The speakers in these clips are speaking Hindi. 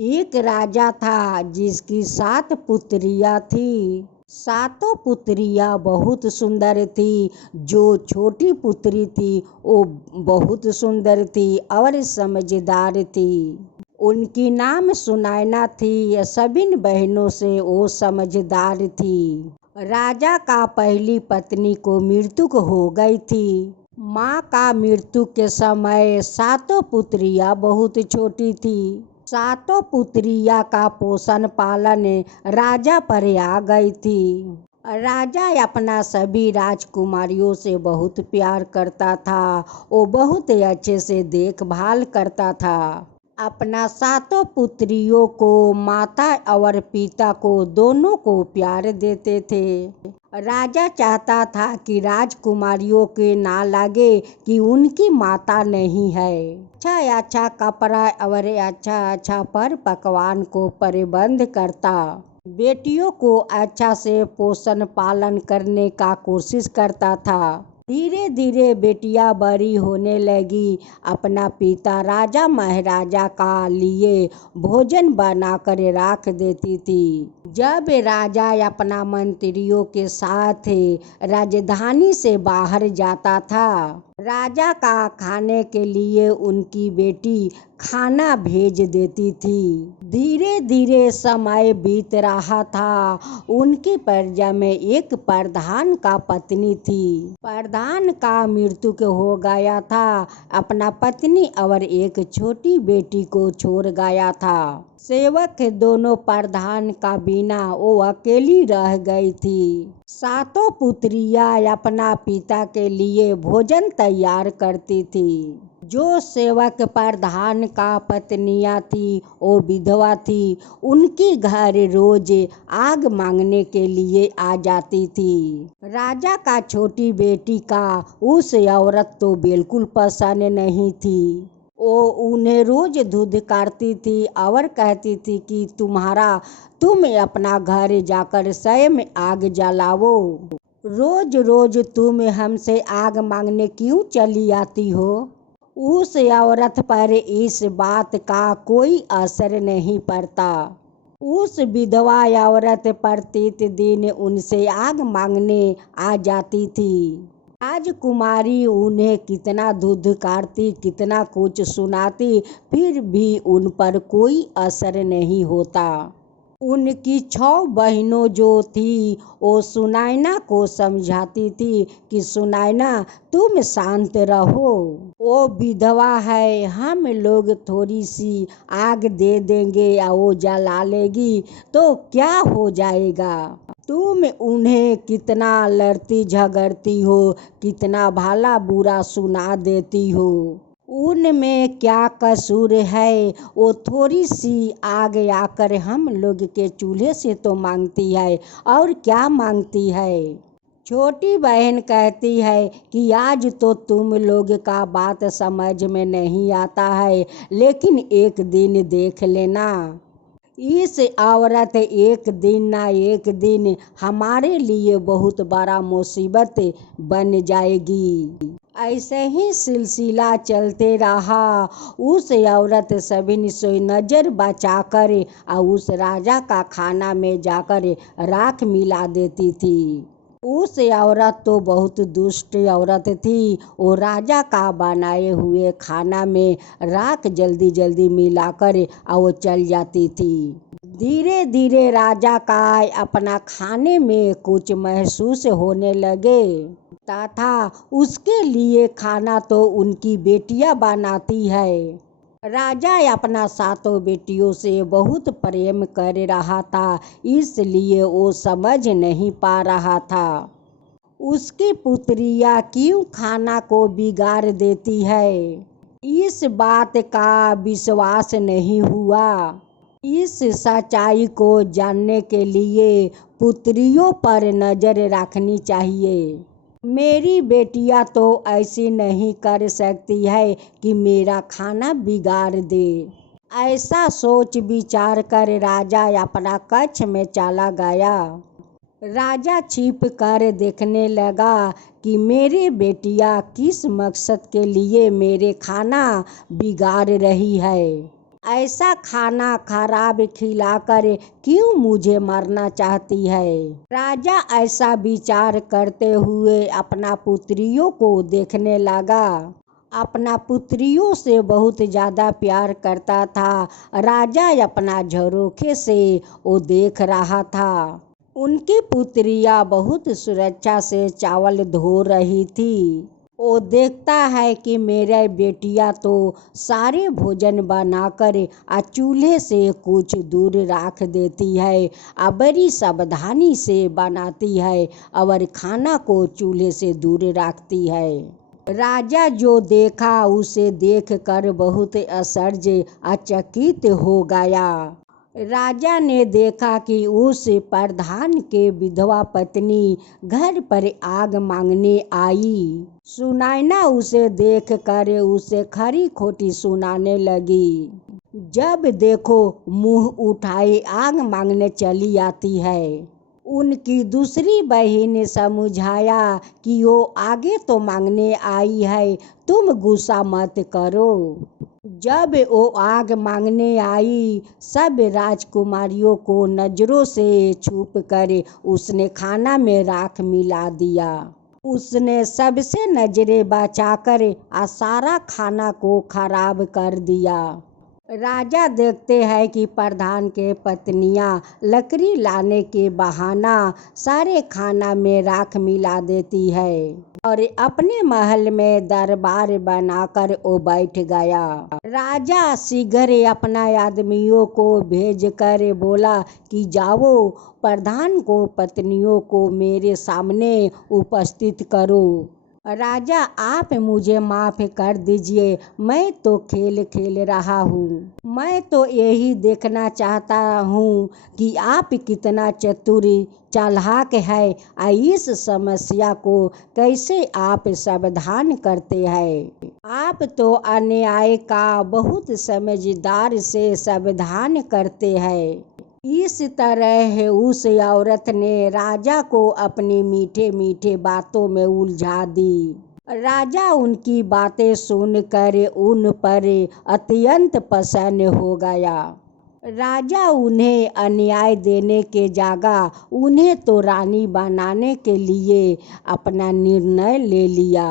एक राजा था जिसकी 7 पुत्रियां थी। सातों पुत्रियां बहुत सुंदर थी। जो छोटी पुत्री थी वो बहुत सुंदर थी और समझदार थी। उनकी नाम सुनैना थी। सभी बहनों से वो समझदार थी। राजा का पहली पत्नी को मृत्यु हो गई थी। माँ का मृत्यु के समय सातों पुत्रियां बहुत छोटी थी। सातों पुत्रियां का पोषण पालन राजा पर आ गई थी। राजा अपना सभी राजकुमारियों से बहुत प्यार करता था। वो बहुत अच्छे से देखभाल करता था। अपना सातों पुत्रियों को माता और पिता को दोनों को प्यार देते थे। राजा चाहता था कि राजकुमारियों के ना लगे कि उनकी माता नहीं है। अच्छा अच्छा कपड़ा और अच्छा पर पकवान को प्रबंध करता। बेटियों को अच्छा से पोषण पालन करने का कोशिश करता था। धीरे धीरे बेटियां बड़ी होने लगी। अपना पिता राजा महाराजा का लिए भोजन बनाकर रख देती थी। जब राजा अपना मंत्रियों के साथ राजधानी से बाहर जाता था, राजा का खाने के लिए उनकी बेटी खाना भेज देती थी। धीरे धीरे समय बीत रहा था। उनकी प्रजा में एक प्रधान का पत्नी थी। प्रधान का मृत्यु हो गया था। अपना पत्नी और एक छोटी बेटी को छोड़ गया था। सेवक दोनों प्रधान का बिना वो अकेली रह गई थी। सातों पुत्रियां अपना पिता के लिए भोजन तैयार करती थी। जो सेवक प्रधान का पत्नियां थी वो विधवा थी। उनकी घर रोज आग मांगने के लिए आ जाती थी। राजा का छोटी बेटी का उस औरत तो बिल्कुल पसंद नहीं थी। वो उन्हें रोज धुतकारती थी और कहती थी कि तुम अपना घर जाकर स्वयं आग जलाओ। रोज रोज तुम हमसे आग मांगने क्यों चली आती हो? उस औरत पर इस बात का कोई असर नहीं पड़ता। उस विधवा औरत प्रतिदिन उनसे आग मांगने आ जाती थी। राजकुमारी उन्हें कितना धुतकारती, कितना कुछ सुनाती, फिर भी उन पर कोई असर नहीं होता। उनकी 6 बहनों जो थी वो सुनैना को समझाती थी कि सुनैना तुम शांत रहो। वो विधवा है, हम लोग थोड़ी सी आग दे देंगे या वो जला लेगी तो क्या हो जाएगा। तुम उन्हें कितना लड़ती झगड़ती हो, कितना भला बुरा सुना देती हो। उनमें क्या कसूर है? वो थोड़ी सी आग आकर हम लोग के चूल्हे से तो मांगती है, और क्या मांगती है? छोटी बहन कहती है कि आज तो तुम लोग का बात समझ में नहीं आता है, लेकिन एक दिन देख लेना, इस औरत एक दिन ना एक दिन हमारे लिए बहुत बड़ा मुसीबत बन जाएगी। ऐसे ही सिलसिला चलते रहा। उस औरत सभी से नजर बचाकर और उस राजा का खाना में जाकर राख मिला देती थी। उस औरत तो बहुत दुष्ट औरत थी। वो राजा का बनाए हुए खाना में राख जल्दी जल्दी मिलाकर वो चल जाती थी। धीरे धीरे राजा का अपना खाने में कुछ महसूस होने लगे तथा उसके लिए खाना तो उनकी बेटियां बनाती है। राजा अपना सातों बेटियों से बहुत प्रेम कर रहा था, इसलिए वो समझ नहीं पा रहा था उसकी पुत्रियां क्यों खाना को बिगाड़ देती है। इस बात का विश्वास नहीं हुआ। इस सच्चाई को जानने के लिए पुत्रियों पर नजर रखनी चाहिए। मेरी बेटियां तो ऐसी नहीं कर सकती है कि मेरा खाना बिगाड़ दे। ऐसा सोच विचार कर राजा अपना कक्ष में चला गया। राजा छिप कर देखने लगा कि मेरी बेटियां किस मकसद के लिए मेरे खाना बिगाड़ रही है। ऐसा खाना खराब खिलाकर क्यों मुझे मारना चाहती है। राजा ऐसा विचार करते हुए अपना पुत्रियों को देखने लगा। अपना पुत्रियों से बहुत ज़्यादा प्यार करता था। राजा अपना झरोखे से वो देख रहा था। उनकी पुत्रियाँ बहुत सुरक्षा से चावल धो रही थी। वो देखता है कि मेरे बेटियाँ तो सारे भोजन बनाकर चूल्हे से कुछ दूर रख देती है, बड़ी सावधानी से बनाती है और खाना को चूल्हे से दूर रखती है। राजा जो देखा उसे देखकर बहुत आश्चर्यचकित हो गया। राजा ने देखा कि उस प्रधान के विधवा पत्नी घर पर आग मांगने आई। सुनैना उसे देखकर उसे खरी खोटी सुनाने लगी। जब देखो मुंह उठाए आग मांगने चली आती है। उनकी दूसरी बहन ने समझाया कि वो आगे तो मांगने आई है, तुम गुस्सा मत करो। जब वो आग मांगने आई, सब राजकुमारियों को नजरों से छुप कर उसने खाना में राख मिला दिया। उसने सबसे नजरें बचाकर सारा खाना को खराब कर दिया। राजा देखते हैं कि प्रधान के पत्नियां लकड़ी लाने के बहाना सारे खाना में राख मिला देती है और अपने महल में दरबार बनाकर वो बैठ गया। राजा शीघ्र अपना आदमियों को भेजकर बोला कि जाओ प्रधान को पत्नियों को मेरे सामने उपस्थित करो। राजा आप मुझे माफ कर दीजिए, मैं तो खेल खेल रहा हूँ। मैं तो यही देखना चाहता हूँ कि आप कितना चतुर चालाक है, इस समस्या को कैसे आप समाधान करते हैं। आप तो अन्याय का बहुत समझदार से समाधान करते हैं। इस तरह उस औरत ने राजा को अपनी मीठे मीठे बातों में उलझा दी। राजा उनकी बातें सुनकर उन पर अत्यंत प्रसन्न हो गया। राजा उन्हें अन्याय देने के जगह उन्हें तो रानी बनाने के लिए अपना निर्णय ले लिया।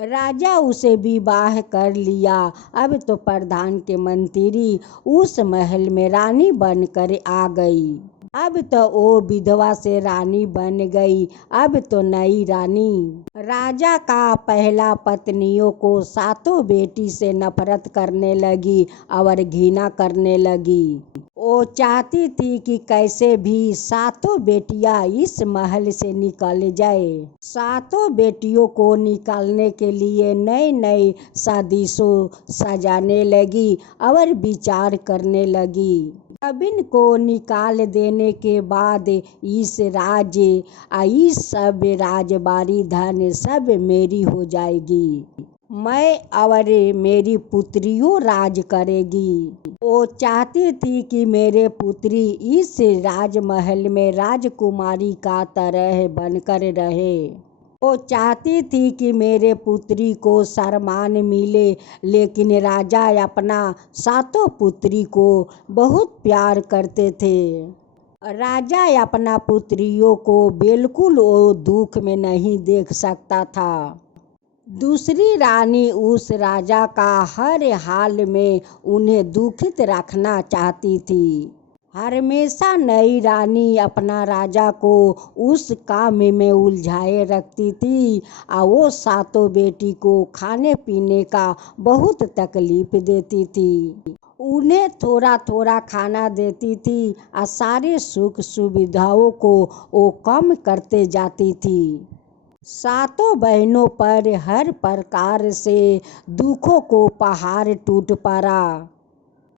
राजा उसे विवाह कर लिया। अब तो प्रधान के मंत्री उस महल में रानी बनकर आ गई। अब तो वो विधवा से रानी बन गई। अब तो नई रानी। राजा का पहला पत्नियों को सातों बेटी से नफरत करने लगी और घृणा करने लगी। वो चाहती थी कि कैसे भी सातों बेटियां इस महल से निकल जाए। सातों बेटियों को निकालने के लिए नए नए साजिशों सजाने लगी और विचार करने लगी। अब इनको निकाल देने के बाद इस सब राजबारी धन सब मेरी हो जाएगी। मैं और मेरी पुत्रियों राज करेगी। वो चाहती थी कि मेरे पुत्री इस राजमहल में राजकुमारी का तरह बनकर रहे। वो चाहती थी कि मेरे पुत्री को सम्मान मिले, लेकिन राजा अपना सातों पुत्री को बहुत प्यार करते थे। राजा अपना पुत्रियों को बिल्कुल वो दुख में नहीं देख सकता था। दूसरी रानी उस राजा का हर हाल में उन्हें दुखित रखना चाहती थी। हमेशा नई रानी अपना राजा को उस काम में उलझाए रखती थी और वो सातों बेटी को खाने पीने का बहुत तकलीफ देती थी। उन्हें थोड़ा थोड़ा खाना देती थी और सारे सुख सुविधाओं को वो कम करते जाती थी। सातों बहनों पर हर प्रकार से दुखों को पहाड़ टूट पड़ा।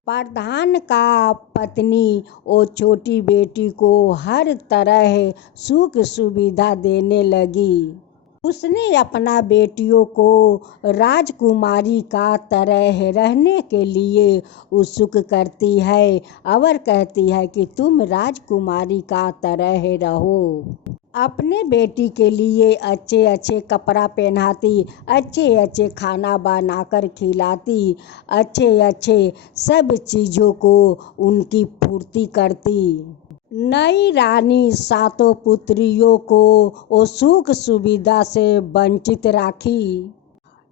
प्रधान का पत्नी वो छोटी बेटी को हर तरह सुख सुविधा देने लगी। उसने अपना बेटियों को राजकुमारी का तरह रहने के लिए उत्सुक करती है और कहती है कि तुम राजकुमारी का तरह रहो। अपने बेटी के लिए अच्छे अच्छे कपड़ा पहनाती, अच्छे अच्छे खाना बनाकर खिलाती, अच्छे अच्छे सब चीज़ों को उनकी पूर्ति करती। नई रानी सातों पुत्रियों को वो सुख सुविधा से वंचित राखी।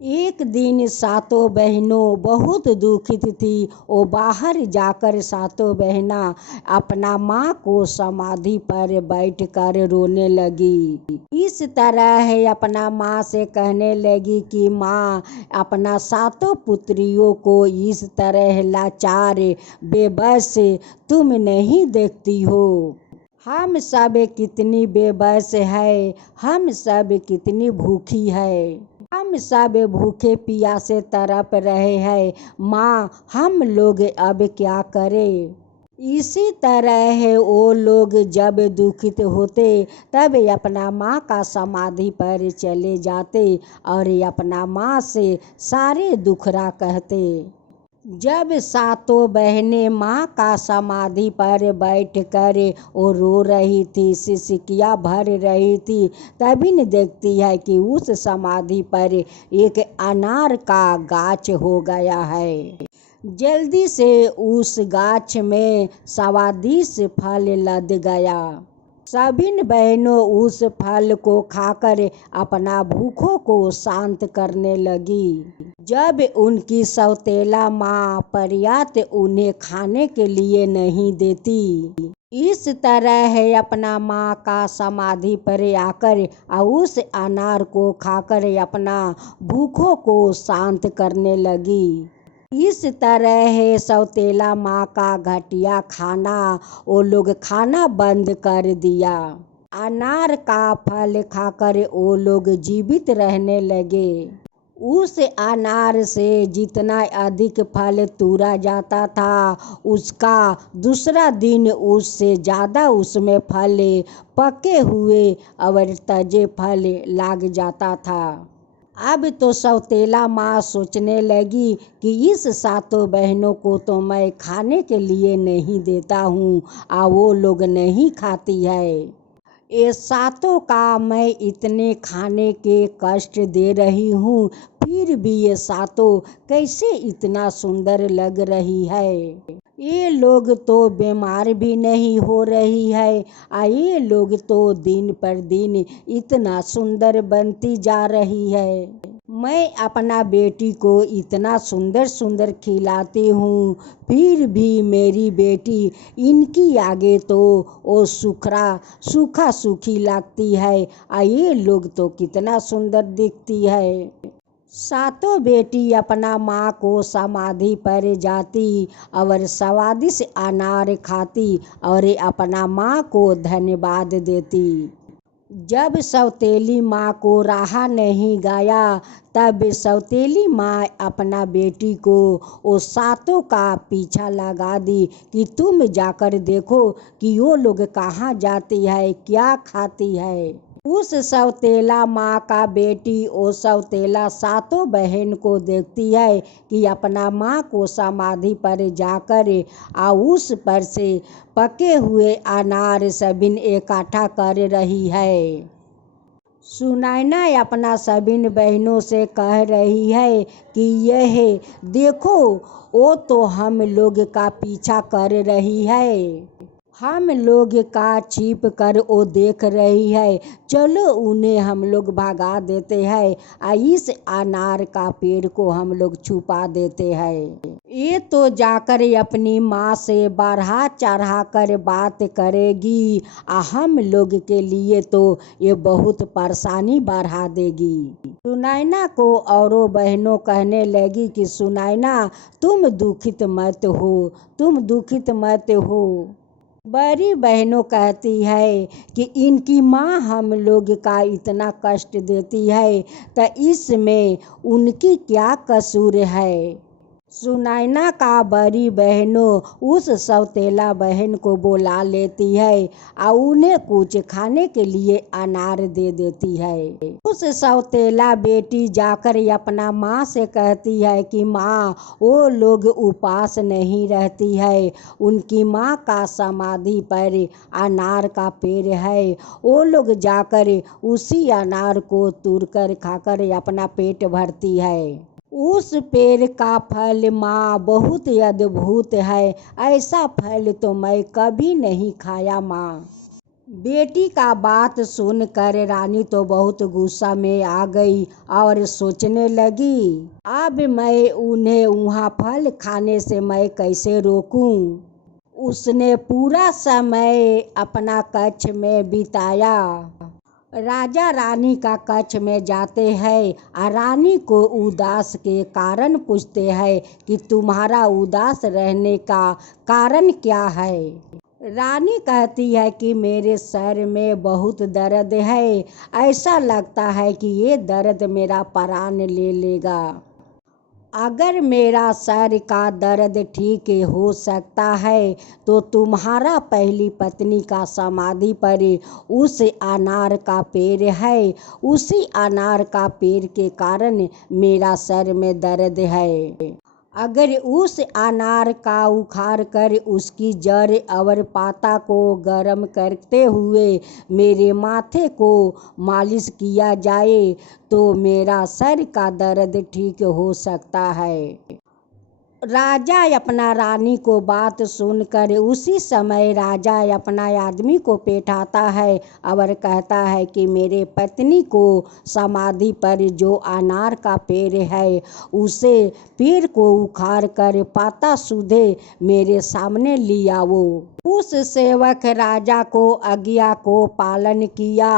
एक दिन सातों बहनों बहुत दुखित थी। वो बाहर जाकर सातों बहना अपना माँ को समाधि पर बैठकर रोने लगी। इस तरह है अपना माँ से कहने लगी कि माँ, अपना सातों पुत्रियों को इस तरह लाचार बेबस तुम नहीं देखती हो। हम सब कितनी बेबस है, हम सब कितनी भूखी है, हम सब भूखे प्यासे तड़प रहे हैं। माँ, हम लोग अब क्या करें। इसी तरह है वो लोग जब दुखित होते तब अपना माँ का समाधि पर चले जाते और अपना माँ से सारे दुखड़ा कहते। जब सातों बहनें माँ का समाधि पर बैठकर वो रो रही थी, सिसकियाँ भर रही थी, तभी न देखती है कि उस समाधि पर एक अनार का गाछ हो गया है। जल्दी से उस गाछ में स्वादिष्ट फल लद गया। सभी बहनों उस फल को खाकर अपना भूखों को शांत करने लगी। जब उनकी सौतेला माँ पर्याप्त उन्हें खाने के लिए नहीं देती, इस तरह है अपना माँ का समाधि पर आकर उस अनार को खाकर अपना भूखों को शांत करने लगी। इस तरह है सौतेला माँ का घटिया खाना वो लोग खाना बंद कर दिया। अनार का फल खाकर वो लोग जीवित रहने लगे। उस अनार से जितना अधिक फल तोड़ा जाता था, उसका दूसरा दिन उससे ज़्यादा उसमें फल पके हुए और ताजे फल लग जाता था। अब तो सौतेला माँ सोचने लगी कि इस सातों बहनों को तो मैं खाने के लिए नहीं देता हूँ, वो लोग नहीं खाती है। ये सातों का मैं इतने खाने के कष्ट दे रही हूँ, फिर भी ये सातों कैसे इतना सुंदर लग रही है। ये लोग तो बीमार भी नहीं हो रही है, ये लोग तो दिन पर दिन इतना सुंदर बनती जा रही है। मैं अपना बेटी को इतना सुंदर सुंदर खिलाती हूँ, फिर भी मेरी बेटी इनकी आगे तो वो सूखा सूखी लगती है। ये लोग तो कितना सुंदर दिखती है। सातों बेटी अपना माँ को समाधि पर जाती और स्वादिष्ट अनार खाती और अपना माँ को धन्यवाद देती। जब सौतेली माँ को रहा नहीं गया, तब सौतेली माँ अपना बेटी को वो सातों का पीछा लगा दी कि तुम जाकर देखो कि वो लोग कहाँ जाती है, क्या खाती है। उस सौतेला माँ का बेटी वो सौतेला सातों बहन को देखती है कि अपना माँ को समाधि पर जाकर उस पर से पके हुए अनार सबिन इकट्ठा कर रही है। सुनैना अपना सभी बहनों से कह रही है कि यह देखो, वो तो हम लोग का पीछा कर रही है, हम लोग का छिप कर वो देख रही है, चलो उन्हें हम लोग भगा देते हैं, इस अनार का पेड़ को हम लोग छुपा देते हैं। ये तो जाकर अपनी माँ से बढ़ा चढ़ा कर बात करेगी, हम लोग के लिए तो ये बहुत परेशानी बढ़ा देगी। सुनैना को औरों बहनों कहने लगी कि सुनैना, तुम दुखित मत हो, तुम दुखित मत हो। बड़ी बहनों कहती है कि इनकी माँ हम लोग का इतना कष्ट देती है, तो इसमें उनकी क्या कसूर है। सुनैना का बड़ी बहनों उस सौतेला बहन को बुला लेती है और उन्हें कुछ खाने के लिए अनार दे देती है। उस सौतेला बेटी जाकर अपना माँ से कहती है कि माँ, वो लोग उपास नहीं रहती है, उनकी माँ का समाधि पर अनार का पेड़ है, वो लोग जाकर उसी अनार को तोड़कर खाकर अपना पेट भरती है। उस पेड़ का फल माँ बहुत अद्भुत है, ऐसा फल तो मैं कभी नहीं खाया माँ। बेटी का बात सुनकर रानी तो बहुत गुस्सा में आ गई और सोचने लगी, अब मैं उन्हें वहाँ फल खाने से मैं कैसे रोकूं। उसने पूरा समय अपना कक्ष में बिताया। राजा रानी का कक्ष में जाते हैं और रानी को उदास के कारण पूछते हैं कि तुम्हारा उदास रहने का कारण क्या है। रानी कहती है कि मेरे सर में बहुत दर्द है, ऐसा लगता है कि ये दर्द मेरा प्राण ले लेगा। अगर मेरा सर का दर्द ठीक हो सकता है तो तुम्हारा पहली पत्नी का समाधि पर उस अनार का पेड़ है, उसी अनार का पेड़ के कारण मेरा सर में दर्द है। अगर उस अनार का उखाड़ कर उसकी जड़ और पाता को गर्म करते हुए मेरे माथे को मालिश किया जाए तो मेरा सर का दर्द ठीक हो सकता है। राजा अपना रानी को बात सुनकर उसी समय राजा अपना आदमी को बैठाता है और कहता है कि मेरे पत्नी को समाधि पर जो अनार का पेड़ है उसे पेड़ को उखाड़ कर पाता सुधे मेरे सामने ले आओ। उस सेवक राजा को आज्ञा को पालन किया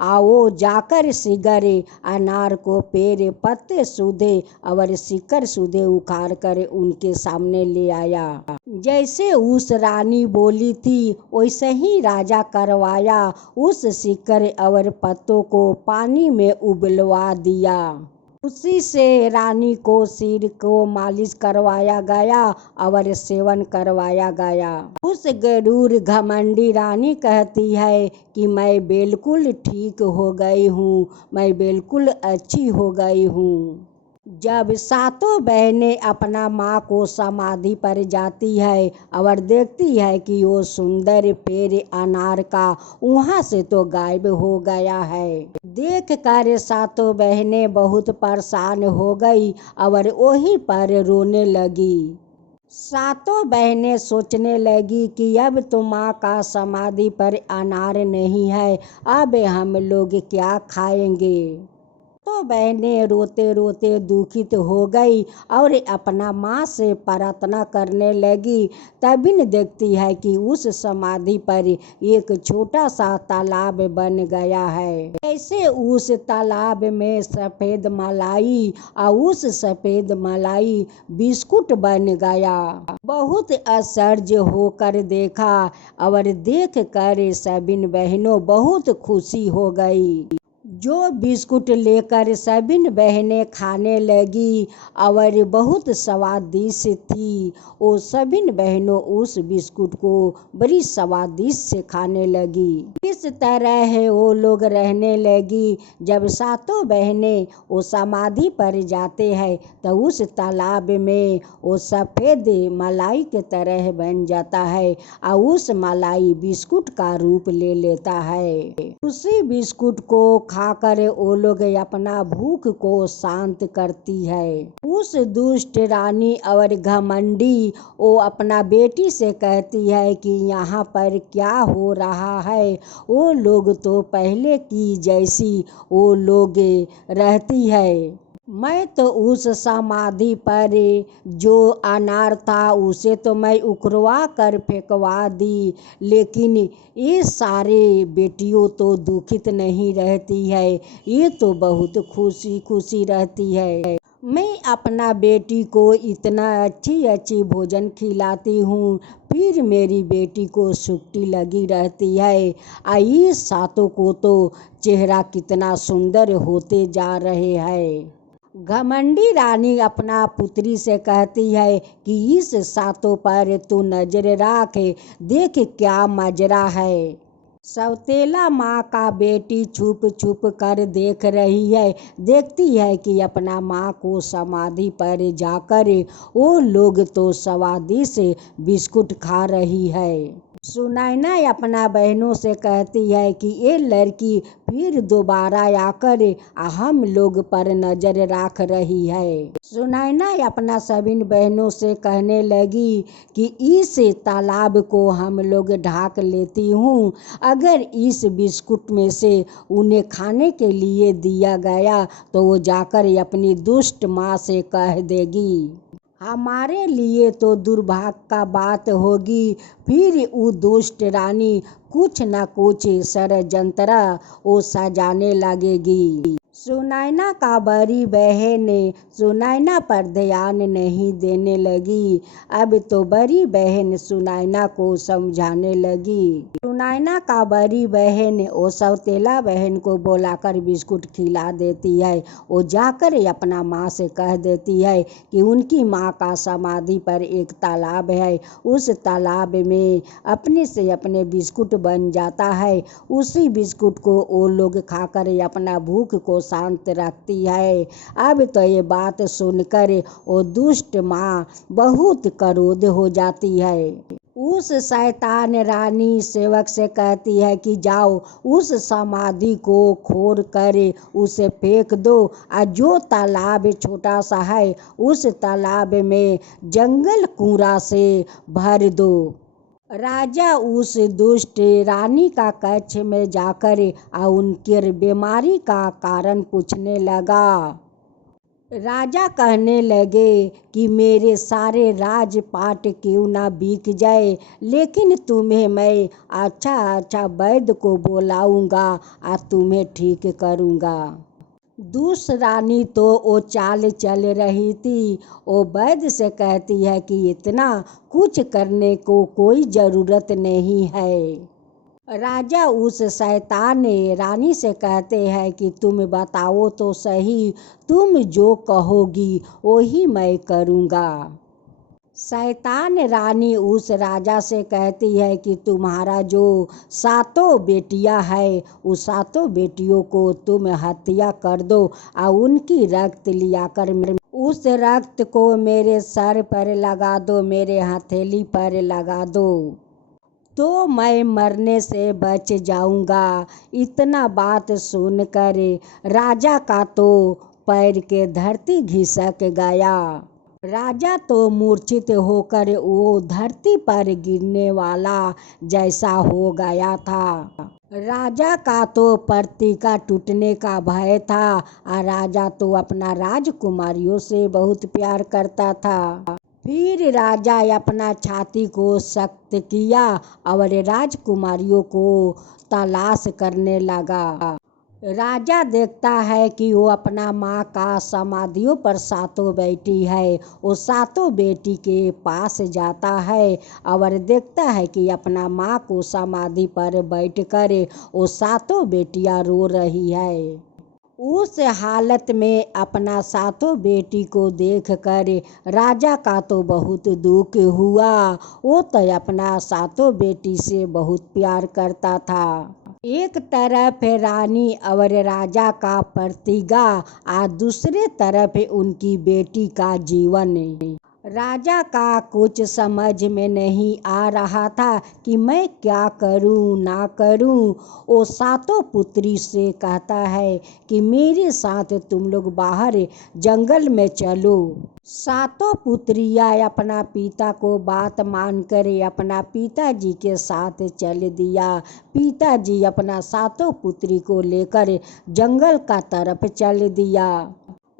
और वो जाकर शीघ्र अनार को पेड़ पत्ते सुधे और शिकर सुधे उखाड़ कर उनके सामने ले आया। जैसे उस रानी बोली थी वैसे ही राजा करवाया। उस शिकर और पत्तों को पानी में उबलवा दिया। उसी से रानी को सिर को मालिश करवाया गया और सेवन करवाया गया। उस गरूर घमंडी रानी कहती है कि मैं बिल्कुल ठीक हो गई हूँ, मैं बिल्कुल अच्छी हो गई हूँ। जब सातों बहनें अपना माँ को समाधि पर जाती है और देखती है कि वो सुंदर पेड़ अनार का वहाँ से तो गायब हो गया है। देख कर सातों बहनें बहुत परेशान हो गई और वहीं पर रोने लगी। सातों बहनें सोचने लगी कि अब तो माँ का समाधि पर अनार नहीं है, अब हम लोग क्या खाएंगे। तो बहनें रोते रोते दुखित हो गई और अपना माँ से प्रार्थना करने लगी। तभी न देखती है कि उस समाधि पर एक छोटा सा तालाब बन गया है। ऐसे उस तालाब में सफ़ेद मलाई और उस सफ़ेद मलाई बिस्कुट बन गया। बहुत आश्चर्य होकर देखा और देख कर सभी बहनों बहुत खुशी हो गई। जो बिस्कुट लेकर सभी बहनें खाने लगी और बहुत स्वादिष्ट थी, वो सभी बहनों उस बिस्कुट को बड़ी स्वादिष्ट से खाने लगी। इस तरह वो लोग रहने लगी। जब सातों बहनें वो समाधि पर जाते हैं तो उस तालाब में वो सफ़ेद मलाई के तरह बन जाता है और उस मलाई बिस्कुट का रूप ले लेता है। उसी बिस्कुट को खाकर वो लोग अपना भूख को शांत करती है। उस दुष्ट रानी और घमंडी वो अपना बेटी से कहती है कि यहाँ पर क्या हो रहा है। वो लोग तो पहले की जैसी वो लोग रहती है। मैं तो उस समाधि पर जो अनार था उसे तो मैं उखड़वा कर फेंकवा दी, लेकिन ये सारे बेटियों तो दुखित नहीं रहती है, ये तो बहुत खुशी खुशी रहती है। मैं अपना बेटी को इतना अच्छी अच्छी भोजन खिलाती हूँ, फिर मेरी बेटी को सुक्ति लगी रहती है। आई सातों को तो चेहरा कितना सुंदर होते जा रहे हैं। घमंडी रानी अपना पुत्री से कहती है कि इस सातों पर तू नजर रख, देख क्या मजरा है। सौतेला माँ का बेटी छुप छुप कर देख रही है, देखती है कि अपना माँ को समाधि पर जाकर वो लोग तो स्वादी से बिस्कुट खा रही है। सुनैना अपना बहनों से कहती है कि ये लड़की फिर दोबारा आकर हम लोग पर नजर रख रही है। सुनैना अपना सभी बहनों से कहने लगी कि इस तालाब को हम लोग ढाक लेती हूँ, अगर इस बिस्कुट में से उन्हें खाने के लिए दिया गया तो वो जाकर अपनी दुष्ट माँ से कह देगी। हमारे लिए तो दुर्भाग्य का बात होगी। फिर वो दुष्ट रानी कुछ न कुछ षड्यंत्र वो सजाने लगेगी। सुनैना का बड़ी बहन सुनैना पर ध्यान नहीं देने लगी। अब तो बड़ी बहन सुनैना को समझाने लगी। सुनैना का बड़ी बहन वो सौतेला बहन को बुलाकर बिस्कुट खिला देती है। वो जाकर अपना माँ से कह देती है कि उनकी माँ का समाधि पर एक तालाब है, उस तालाब में अपने से अपने बिस्कुट बन जाता है, उसी बिस्कुट को वो लोग खाकर अपना भूख को शांत रखती है। अब तो ये बात सुनकर वो दुष्ट माँ बहुत क्रोध हो जाती है। उस शैतान रानी सेवक से कहती है कि जाओ उस समाधि को खोद कर उसे फेंक दो, और जो तालाब छोटा सा है उस तालाब में जंगल कूड़ा से भर दो। राजा उस दुष्ट रानी का कक्ष में जाकर उनकी बीमारी का कारण पूछने लगा। राजा कहने लगे कि मेरे सारे राजपाट क्यों ना बिक जाए, लेकिन तुम्हें मैं अच्छा वैद्य को बुलाऊंगा और तुम्हें ठीक करूंगा। दूसरी रानी तो वो चाल चल रही थी। वो वैद्य से कहती है कि इतना कुछ करने को कोई ज़रूरत नहीं है। राजा उस शैतान रानी से कहते हैं कि तुम बताओ तो सही, तुम जो कहोगी वही मैं करूँगा। शैतान रानी उस राजा से कहती है कि तुम्हारा जो सातों बेटियां है उस सातों बेटियों को तुम हत्या कर दो और उनकी रक्त लिया कर उस रक्त को मेरे सर पर लगा दो, मेरे हथेली पर लगा दो, तो मैं मरने से बच जाऊंगा। इतना बात सुनकर राजा का तो पैर के धरती घिसक गया। राजा तो मूर्छित होकर वो धरती पर गिरने वाला जैसा हो गया था। राजा का तो प्रतिका टूटने का भय था और राजा तो अपना राजकुमारियों से बहुत प्यार करता था। फिर राजा अपना छाती को सख्त किया और राजकुमारियों को तलाश करने लगा। राजा देखता है कि वो अपना माँ का समाधियों पर सातों बेटी है। वो सातों बेटी के पास जाता है और देखता है कि अपना माँ को समाधि पर बैठकर वो सातों बेटियाँ रो रही है। उस हालत में अपना सातों बेटी को देखकर राजा का तो बहुत दुख हुआ। वो तो अपना सातों बेटी से बहुत प्यार करता था। एक तरफ रानी और राजा का प्रतिज्ञा और दूसरे तरफ उनकी बेटी का जीवन। राजा का कुछ समझ में नहीं आ रहा था कि मैं क्या करूं ना करूं। वो सातों पुत्री से कहता है कि मेरे साथ तुम लोग बाहर जंगल में चलो। सातों पुत्रियां अपना पिता को बात मानकर अपना पिताजी के साथ चल दिया। पिताजी अपना सातों पुत्री को लेकर जंगल का तरफ चल दिया।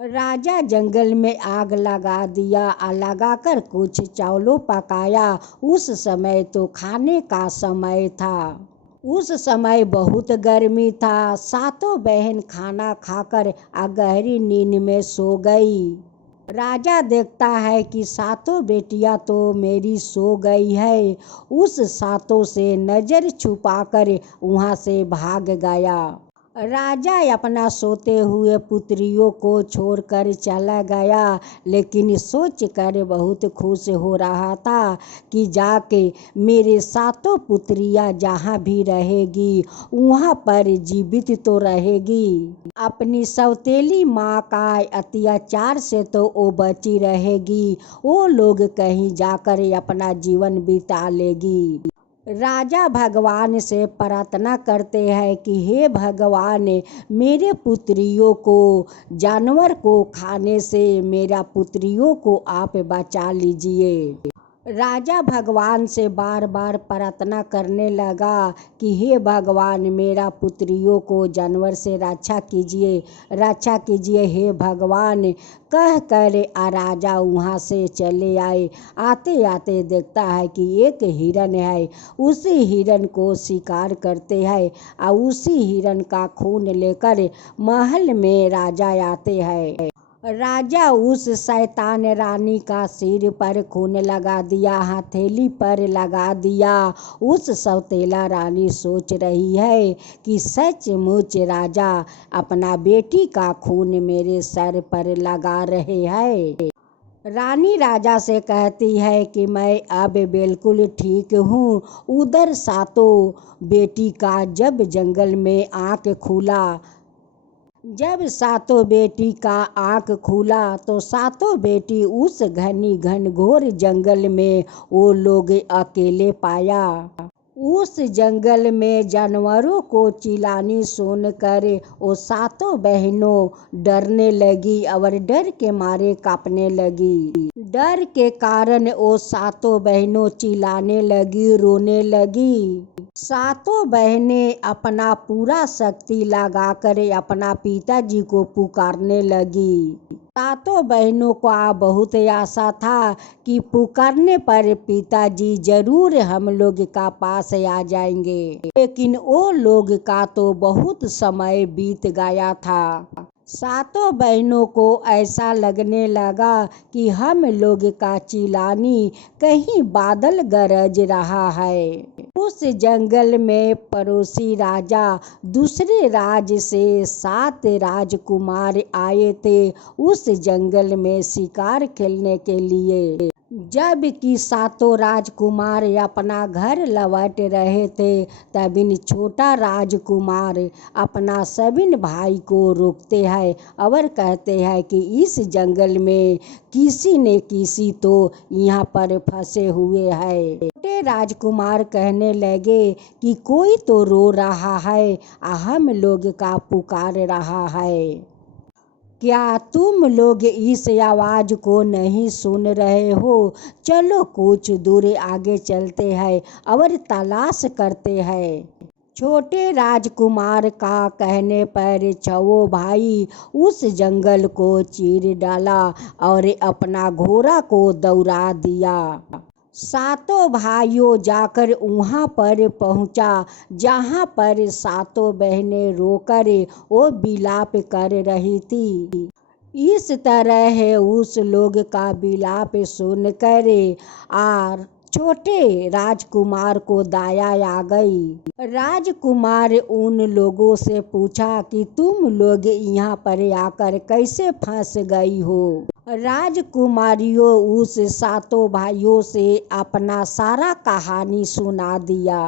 राजा जंगल में आग लगा दिया और लगाकर कुछ चावलों पकाया। उस समय तो खाने का समय था। उस समय बहुत गर्मी था। सातों बहन खाना खाकर गहरी नींद में सो गई। राजा देखता है कि सातों बेटियां तो मेरी सो गई है। उस सातों से नज़र छुपाकर वहाँ से भाग गया। राजा अपना सोते हुए पुत्रियों को छोड़कर चला गया, लेकिन सोच कर बहुत खुश हो रहा था कि जाके मेरे सातों पुत्रियां जहाँ भी रहेगी वहाँ पर जीवित तो रहेगी। अपनी सौतेली माँ का अत्याचार से तो वो बची रहेगी, वो लोग कहीं जाकर अपना जीवन बिता लेगी। राजा भगवान से प्रार्थना करते हैं कि हे भगवान, मेरे पुत्रियों को जानवर को खाने से मेरा पुत्रियों को आप बचा लीजिए। राजा भगवान से बार बार प्रार्थना करने लगा कि हे भगवान, मेरा पुत्रियों को जानवर से रक्षा कीजिए, रक्षा कीजिए हे भगवान। कह कर राजा वहाँ से चले आए। आते आते देखता है कि एक हिरन है, उसी हिरन को शिकार करते हैं और उसी हिरन का खून लेकर महल में राजा आते हैं। राजा उस शैतान रानी का सिर पर खून लगा दिया, हथेली पर लगा दिया। उस सौतेला रानी सोच रही है कि सचमुच राजा अपना बेटी का खून मेरे सर पर लगा रहे हैं। रानी राजा से कहती है कि मैं अब बिल्कुल ठीक हूँ। उधर सातों बेटी का जब जंगल में आँख खुला, जब सातों बेटी का आँख खुला तो सातों बेटी उस घनघोर जंगल में वो लोग अकेले पाया। उस जंगल में जानवरों को चिल्लानी सुनकर वो सातों बहनों डरने लगी और डर के मारे कांपने लगी। डर के कारण वो सातों बहनों चिल्लाने लगी, रोने लगी। सातों बहनें अपना पूरा शक्ति लगाकर अपना पिताजी को पुकारने लगी। सातों बहनों को बहुत आशा था कि पुकारने पर पिताजी जरूर हम लोग का पास आ जाएंगे, लेकिन वो लोग का तो बहुत समय बीत गया था। सातों बहनों को ऐसा लगने लगा कि हम लोग का चिल्लानी कहीं बादल गरज रहा है। उस जंगल में पड़ोसी राजा दूसरे राज्य से 7 राजकुमार आए थे उस जंगल में शिकार खेलने के लिए। जब कि सातों राजकुमार अपना घर लौट रहे थे, तब इन छोटा राजकुमार अपना सबिन भाई को रोकते हैं और कहते हैं कि इस जंगल में किसी न किसी तो यहाँ पर फंसे हुए हैं। छोटे राजकुमार कहने लगे कि कोई तो रो रहा है, हम लोग का पुकार रहा है। क्या तुम लोग इस आवाज को नहीं सुन रहे हो? चलो कुछ दूर आगे चलते हैं और तलाश करते हैं। छोटे राजकुमार का कहने पर छवो भाई उस जंगल को चीर डाला और अपना घोड़ा को दौड़ा दिया। सातों भाइयों जाकर वहाँ पर पहुँचा जहाँ पर सातों बहनें रोकर वो विलाप कर रही थी। इस तरह उस लोग का विलाप सुनकर और छोटे राजकुमार को दया आ गई। राजकुमार उन लोगों से पूछा कि तुम लोग यहाँ पर आकर कैसे फंस गई हो? राजकुमारियों उस सातों भाइयों से अपना सारा कहानी सुना दिया।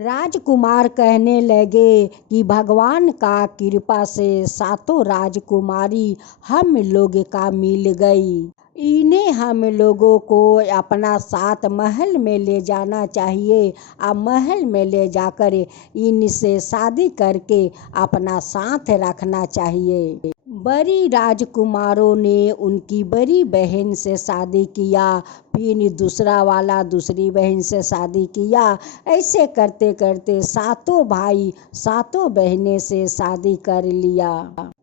राजकुमार कहने लगे कि भगवान का कृपा से सातों राजकुमारी हम लोग का मिल गई। इन्हें हम लोगों को अपना साथ महल में ले जाना चाहिए और महल में ले जाकर इनसे शादी करके अपना साथ रखना चाहिए। बड़ी राजकुमारों ने उनकी बड़ी बहन से शादी किया, फिर दूसरा वाला दूसरी बहन से शादी किया। ऐसे करते करते सातों भाई सातों बहनें से शादी कर लिया।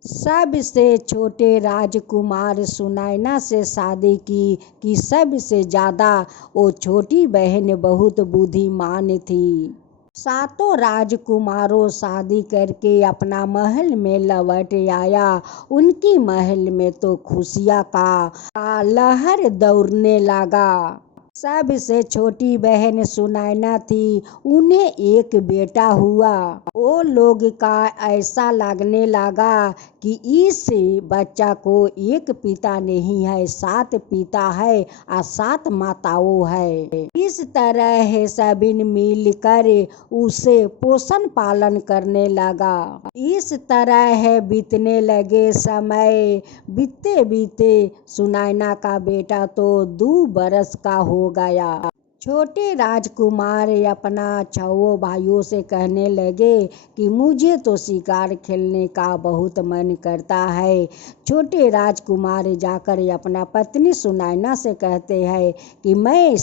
सबसे छोटे राजकुमार सुनैना से शादी की कि सबसे ज़्यादा वो छोटी बहन बहुत बुद्धिमान थी। सातों राजकुमारों शादी करके अपना महल में लौट आया। उनकी महल में तो खुशियाँ का लहर दौड़ने लगा। सबसे छोटी बहन सुनैना थी, उन्हें एक बेटा हुआ। वो लोग का ऐसा लगने लगा कि इस बच्चा को एक पिता नहीं है, 7 पिता है और 7 माताओं है। इस तरह सभी मिलकर उसे पोषण पालन करने लगा। इस तरह बीतने लगे समय। बीते बीते सुनैना का बेटा तो 2 बरस का हो गया। छोटे राजकुमार अपना 6 भाइयों से कहने लगे कि मुझे तो शिकार खेलने का बहुत मन करता है। छोटे राजकुमार जाकर अपना पत्नी सुनैना से कहते हैं कि मैं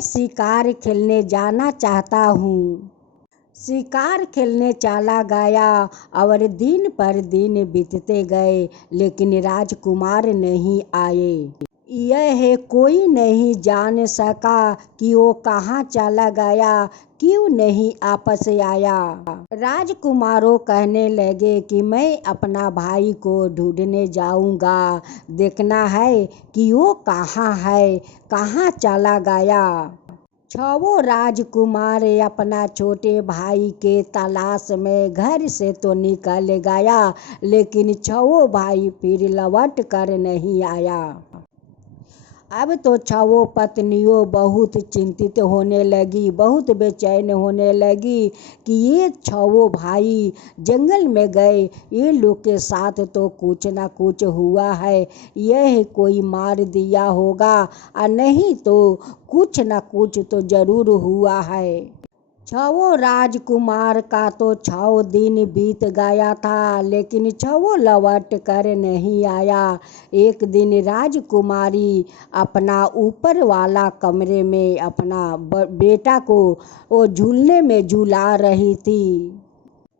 शिकार खेलने जाना चाहता हूँ। शिकार खेलने चला गया और दिन पर दिन बीतते गए, लेकिन राजकुमार नहीं आए। यह कोई नहीं जान सका कि वो कहाँ चला गया, क्यों नहीं आपस आया। राजकुमारों कहने लगे कि मैं अपना भाई को ढूंढने जाऊंगा, देखना है कि वो कहाँ है, कहाँ चला गया। 6 राजकुमार अपना छोटे भाई के तलाश में घर से तो निकल गया, लेकिन 6 भाई फिर लौट कर नहीं आया। अब तो 6 पत्नियों बहुत चिंतित होने लगी, बहुत बेचैन होने लगी कि ये 6 भाई जंगल में गए, ये लोग के साथ तो कुछ ना कुछ हुआ है। यह कोई मार दिया होगा और नहीं तो कुछ ना कुछ तो जरूर हुआ है। 6 राजकुमार का तो 6 दिन बीत गया था, लेकिन 6 लौट कर नहीं आया। एक दिन राजकुमारी अपना ऊपर वाला कमरे में अपना बेटा को वो झूलने में झूला रही थी।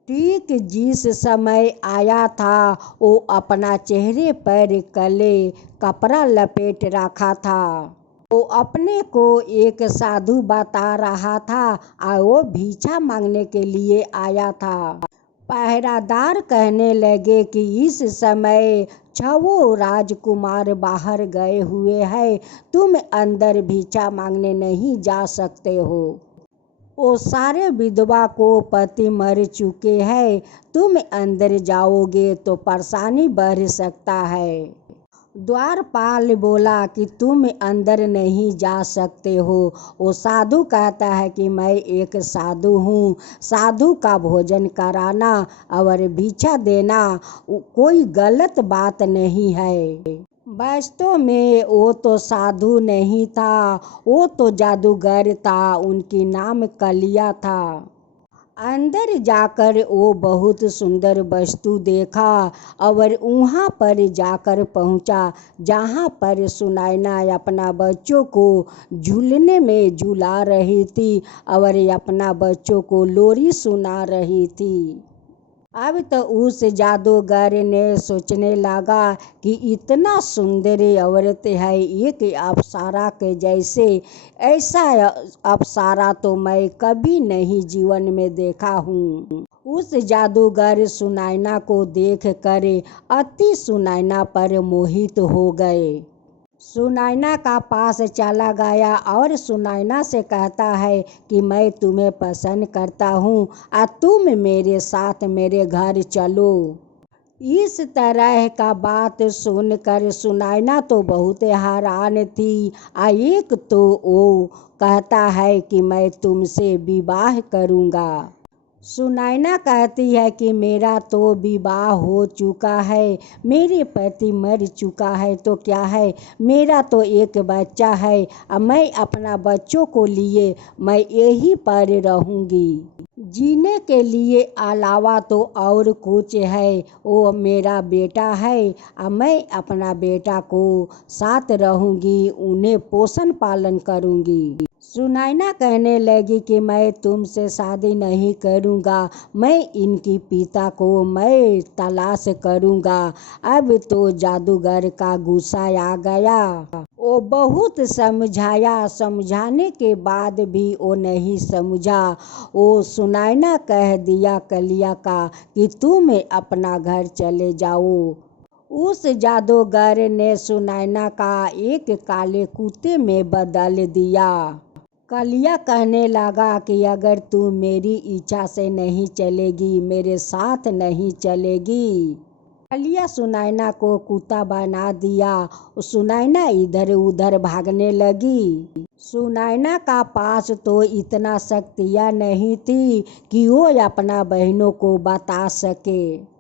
ठीक जिस समय आया था, वो अपना चेहरे पर काले कपड़ा लपेट रखा था। वो अपने को एक साधु बता रहा था और वो भिक्षा मांगने के लिए आया था। पहरादार कहने लगे कि इस समय 6 राजकुमार बाहर गए हुए हैं, तुम अंदर भिक्षा मांगने नहीं जा सकते हो। वो सारे विधवा को पति मर चुके हैं, तुम अंदर जाओगे तो परेशानी बढ़ सकता है। द्वारपाल बोला कि तुम अंदर नहीं जा सकते हो। वो साधु कहता है कि मैं एक साधु हूँ, साधु का भोजन कराना और भिक्षा देना कोई गलत बात नहीं है। वास्तव में वो तो साधु नहीं था, वो तो जादूगर था, उनकी नाम कलिया था। अंदर जाकर वो बहुत सुंदर वस्तु देखा और वहाँ पर जाकर पहुँचा जहाँ पर सुनैना अपना बच्चों को झूलने में झूला रही थी और अपना बच्चों को लोरी सुना रही थी। अब तो उस जादूगर ने सोचने लगा कि इतना सुंदर औरत है, एक अप्सरा के जैसे, ऐसा अप्सरा तो मैं कभी नहीं जीवन में देखा हूँ। उस जादूगर सुनैना को देख कर अति सुनैना पर मोहित हो गए। सुनैना का पास चला गया और सुनैना से कहता है कि मैं तुम्हें पसंद करता हूँ और तुम मेरे साथ मेरे घर चलो। इस तरह का बात सुनकर सुनैना तो बहुत हैरान थी। एक तो वो कहता है कि मैं तुमसे विवाह करूँगा। सुनैना कहती है कि मेरा तो विवाह हो चुका है, मेरे पति मर चुका है तो क्या है, मेरा तो एक बच्चा है और मैं अपना बच्चों को लिए मैं यहीं पर रहूँगी। जीने के लिए अलावा तो और कुछ है, वो मेरा बेटा है और मैं अपना बेटा को साथ रहूँगी, उन्हें पोषण पालन करूँगी। सुनैना कहने लगी कि मैं तुमसे शादी नहीं करूँगा, मैं इनकी पिता को मैं तलाश करूँगा। अब तो जादूगर का गुस्सा आ गया। वो बहुत समझाया, समझाने के बाद भी वो नहीं समझा। वो सुनैना कह दिया कलिया का कि तुम अपना घर चले जाओ। उस जादूगर ने सुनैना का एक काले कुत्ते में बदल दिया। कलिया कहने लगा कि अगर तू मेरी इच्छा से नहीं चलेगी, मेरे साथ नहीं चलेगी। कलिया सुनैना को कुत्ता बना दिया। सुनैना इधर उधर भागने लगी। सुनैना का पास तो इतना शक्तियाँ नहीं थी कि वो अपना बहनों को बता सके।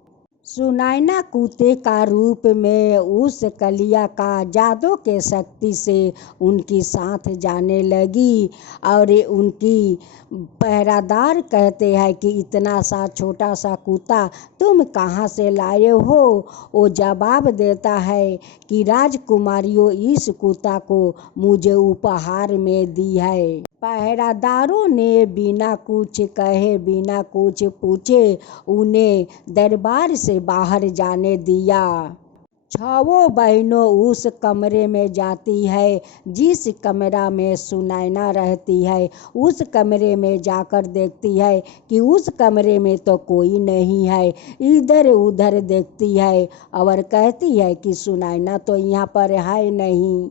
सुनैना कुत्ते का रूप में उस कलिया का जादू के शक्ति से उनकी साथ जाने लगी। और उनकी पहरादार कहते हैं कि इतना सा छोटा सा कुत्ता तुम कहाँ से लाए हो। वो जवाब देता है कि राजकुमारियों, इस कुत्ता को मुझे उपहार में दी है। पहरादारों ने बिना कुछ कहे बिना कुछ पूछे उन्हें दरबार से बाहर जाने दिया। छहों बहनों उस कमरे में जाती है जिस कमरा में सुनैना रहती है। उस कमरे में जाकर देखती है कि उस कमरे में तो कोई नहीं है। इधर उधर देखती है और कहती है कि सुनैना तो यहाँ पर है नहीं।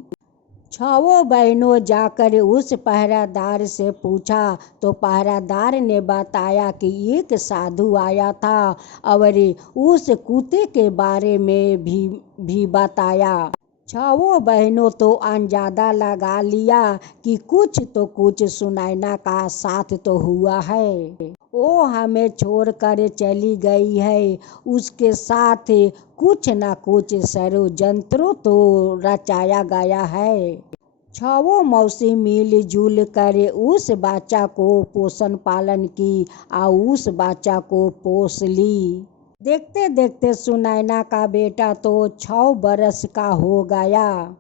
छहों बहनों जाकर उस पहरादार से पूछा तो पहरादार ने बताया कि एक साधु आया था और उस कुत्ते के बारे में भी बताया। छहों बहनों तो अंदाजा लगा लिया कि कुछ तो कुछ सुनैना का साथ तो हुआ है। वो हमें छोड़कर चली गई है। उसके साथ कुछ न कुछ षड्यंत्र तो रचाया गया है। छहों मौसी मिलजुल कर उस बच्चा को पोषण पालन की और उस बच्चा को पोस ली। देखते देखते सुनैना का बेटा तो 6 बरस का हो गया।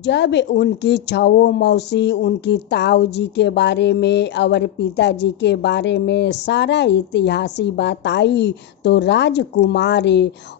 जब उनकी छहों मौसी उनकी ताऊ जी के बारे में और पिताजी के बारे में सारा इतिहास बताई तो राजकुमार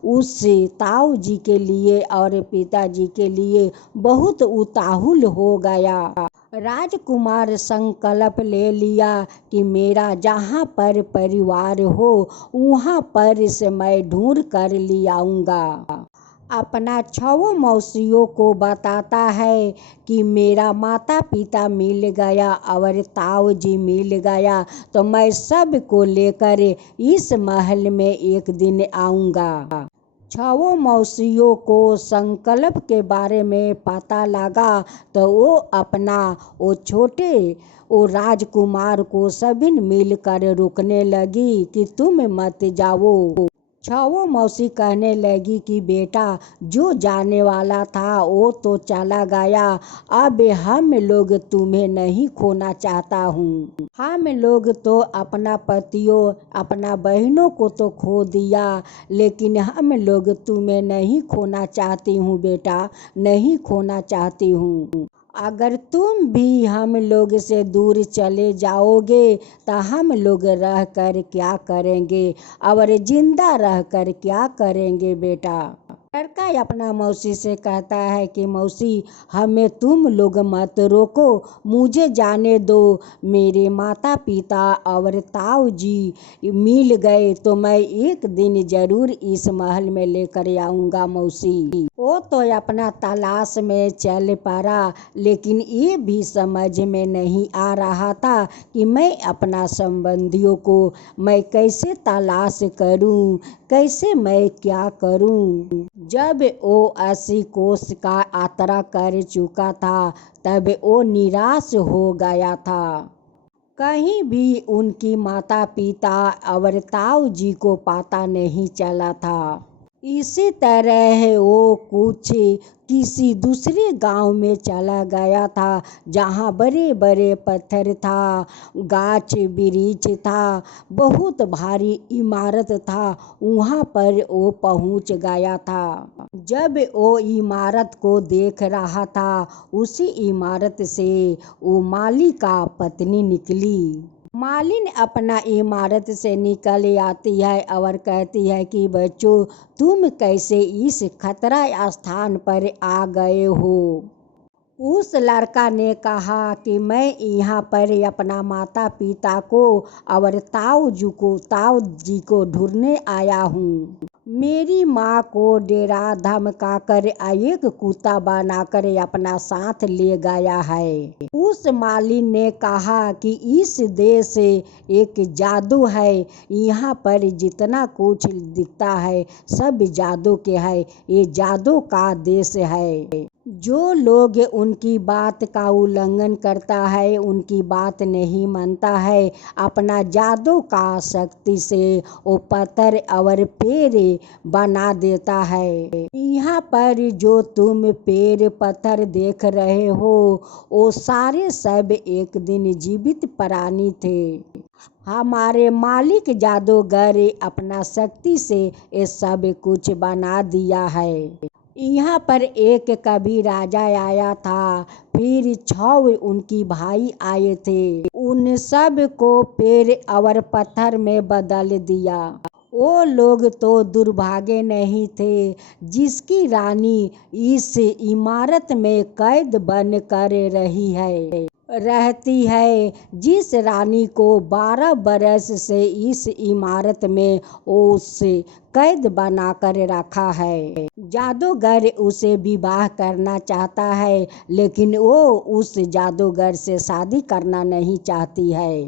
उस ताऊ जी के लिए और पिताजी के लिए बहुत उताहुल हो गया। राजकुमार संकल्प ले लिया कि मेरा जहाँ पर परिवार हो वहाँ पर से मैं ढूंढ कर ले आऊँगा। अपना छहों मौसियों को बताता है कि मेरा माता पिता मिल गया और ताऊ जी मिल गया तो मैं सब को लेकर इस महल में एक दिन आऊँगा। छहों मौसियों को संकल्प के बारे में पता लगा तो वो छोटे वो राजकुमार को सभी मिलकर रुकने लगी कि तुम मत जाओ। छहों मौसी कहने लगी कि बेटा जो जाने वाला था वो तो चला गया। अब हम लोग तुम्हें नहीं खोना चाहता हूँ। हम लोग तो अपना पतियों अपना बहनों को तो खो दिया, लेकिन हम लोग तुम्हें नहीं खोना चाहती हूँ बेटा, नहीं खोना चाहती हूँ। अगर तुम भी हम लोग से दूर चले जाओगे तो हम लोग रह कर क्या करेंगे और जिंदा रह कर क्या करेंगे बेटा। लड़का अपना मौसी से कहता है कि मौसी हमें तुम लोग मत रोको, मुझे जाने दो। मेरे माता पिता और ताऊ जी मिल गए तो मैं एक दिन जरूर इस महल में लेकर आऊँगा मौसी। वो तो अपना तलाश में चल पड़ा, लेकिन ये भी समझ में नहीं आ रहा था कि मैं अपना संबंधियों को मैं कैसे तलाश करूं, कैसे मैं क्या करूं। जब वो 80 कोस का यात्रा कर चुका था तब वो निराश हो गया था। कहीं भी उनकी माता पिता और ताऊ जी को पता नहीं चला था। इसी तरह वो किसी दूसरे गांव में चला गया था जहां बड़े बड़े पत्थर था, गाछ वृक्ष था, बहुत भारी इमारत था। वहां पर वो पहुंच गया था। जब वो इमारत को देख रहा था उसी इमारत से वो माली का पत्नी निकली। मालिन अपना इमारत से निकल आती है और कहती है कि बच्चों तुम कैसे इस खतरा स्थान पर आ गए हो। उस लड़का ने कहा कि मैं यहाँ पर अपना माता पिता को और ताऊ जी को ढूंढने आया हूँ। मेरी माँ को डेरा धमकाकर एक कुत्ता बनाकर अपना साथ ले गया है। उस मालिन ने कहा कि इस देश एक जादू है, यहाँ पर जितना कुछ दिखता है सब जादू के है, ये जादू का देश है। जो लोग उनकी बात का उल्लंघन करता है, उनकी बात नहीं मानता है, अपना जादू का शक्ति से वो पत्थर और पेड़ बना देता है। यहाँ पर जो तुम पेड़ पत्थर देख रहे हो वो सारे सब एक दिन जीवित प्राणी थे। हमारे मालिक जादूगर अपना शक्ति से ये सब कुछ बना दिया है। यहाँ पर एक कभी राजा आया था, फिर 6 उनकी भाई आए थे, उन सब को पेड़ और पत्थर में बदल दिया। वो लोग तो दुर्भागे नहीं थे जिसकी रानी इस इमारत में कैद बन कर रहती है, जिस रानी को 12 बरस से इस इमारत में उसे कैद बनाकर रखा है। जादूगर उसे विवाह करना चाहता है, लेकिन वो उस जादूगर से शादी करना नहीं चाहती है।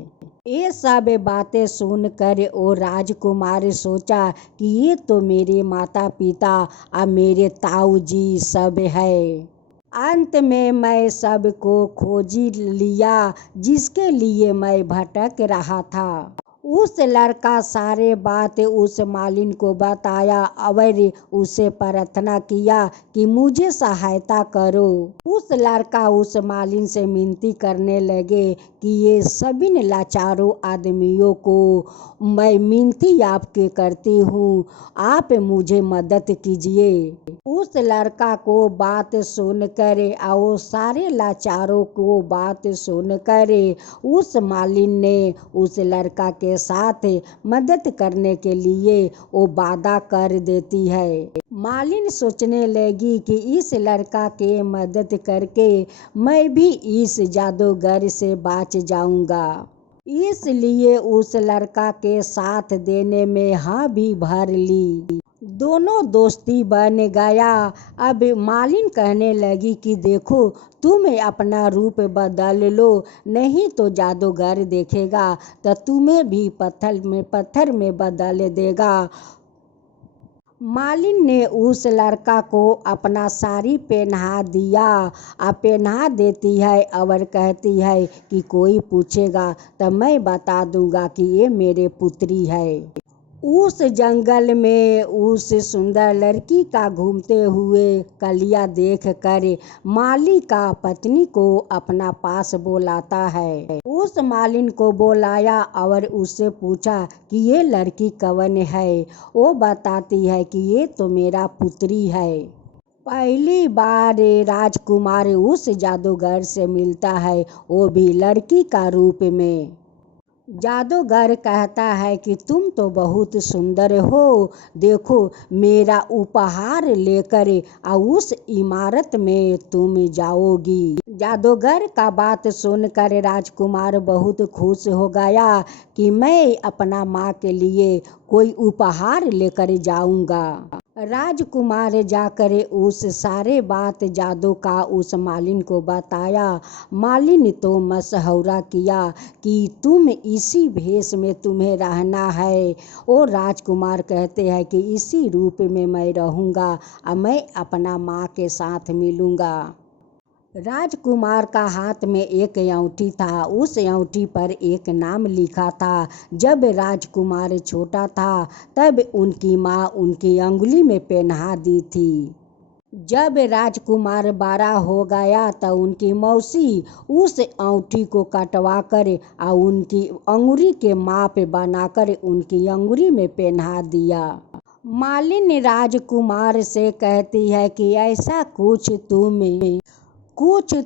ये सब बातें सुनकर वो राजकुमार सोचा कि ये तो मेरे माता पिता और मेरे ताऊ जी सब है। अंत में मैं सबको खोज लिया जिसके लिए मैं भटक रहा था। उस लड़का सारे बात उस मालिन को बताया और उसे प्रार्थना किया कि मुझे सहायता करो। उस लड़का उस मालिन से विनती करने लगे कि ये सभी लाचारों आदमियों को मैं विनती आपके करती हूँ, आप मुझे मदद कीजिए। उस लड़का को बात सुनकर और सारे लाचारों को बात सुनकर उस मालिन ने उस लड़का के साथ मदद करने के लिए वो वादा कर देती है। मालिन सोचने लगी कि इस लड़का के मदद करके मैं भी इस जादूगर से बच जाऊंगा, इसलिए उस लड़का के साथ देने में हाँ भी भर ली। दोनों दोस्ती बन गया। अब मालिन कहने लगी कि देखो तुम अपना रूप बदल लो, नहीं तो जादूगर देखेगा तो तुम्हें भी पत्थर में बदल देगा। मालिन ने उस लड़का को अपना साड़ी पहना दिया, पहना देती है और कहती है कि कोई पूछेगा तो मैं बता दूंगा कि ये मेरे पुत्री है। उस जंगल में उस सुंदर लड़की का घूमते हुए कलिया देख कर माली का पत्नी को अपना पास बुलाता है। उस मालिन को बुलाया और उससे पूछा कि ये लड़की कौन है। वो बताती है कि ये तो मेरा पुत्री है। पहली बार राजकुमार उस जादूगर से मिलता है, वो भी लड़की का रूप में। जादूगर कहता है कि तुम तो बहुत सुंदर हो, देखो मेरा उपहार लेकर उस इमारत में तुम जाओगी। जादूगर का बात सुनकर राजकुमार बहुत खुश हो गया कि मैं अपना माँ के लिए कोई उपहार लेकर जाऊंगा। राजकुमार जाकर उस सारे बात जादू का उस मालिन को बताया। मालिन तो मशहूरा किया कि तुम इसी भेष में तुम्हें रहना है। और राजकुमार कहते हैं कि इसी रूप में मैं रहूँगा और मैं अपना माँ के साथ मिलूँगा। राजकुमार का हाथ में एक अंगूठी था, उस अंगूठी पर एक नाम लिखा था। जब राजकुमार छोटा था तब उनकी माँ उनकी अंगुली में पहना दी थी। जब राजकुमार बड़ा हो गया तो उनकी मौसी उस अंगूठी को कटवा कर और उनकी अंगुली के माप बनाकर उनकी अंगुली में पहना दिया। मालिन राजकुमार से कहती है कि ऐसा कुछ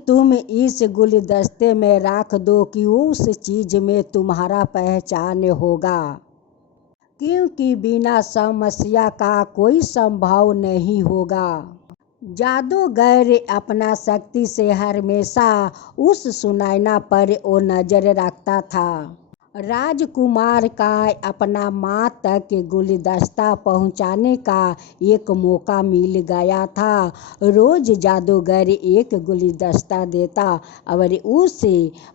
तुम इस गुलदस्ते में रख दो कि उस चीज में तुम्हारा पहचान होगा, क्योंकि बिना समस्या का कोई संभव नहीं होगा। जादूगर अपना शक्ति से हमेशा उस सुनैना पर वो नजर रखता था। राजकुमार का अपना माँ तक गुलदस्ता पहुँचाने का एक मौका मिल गया था। रोज जादूगर एक गुलदस्ता देता और उस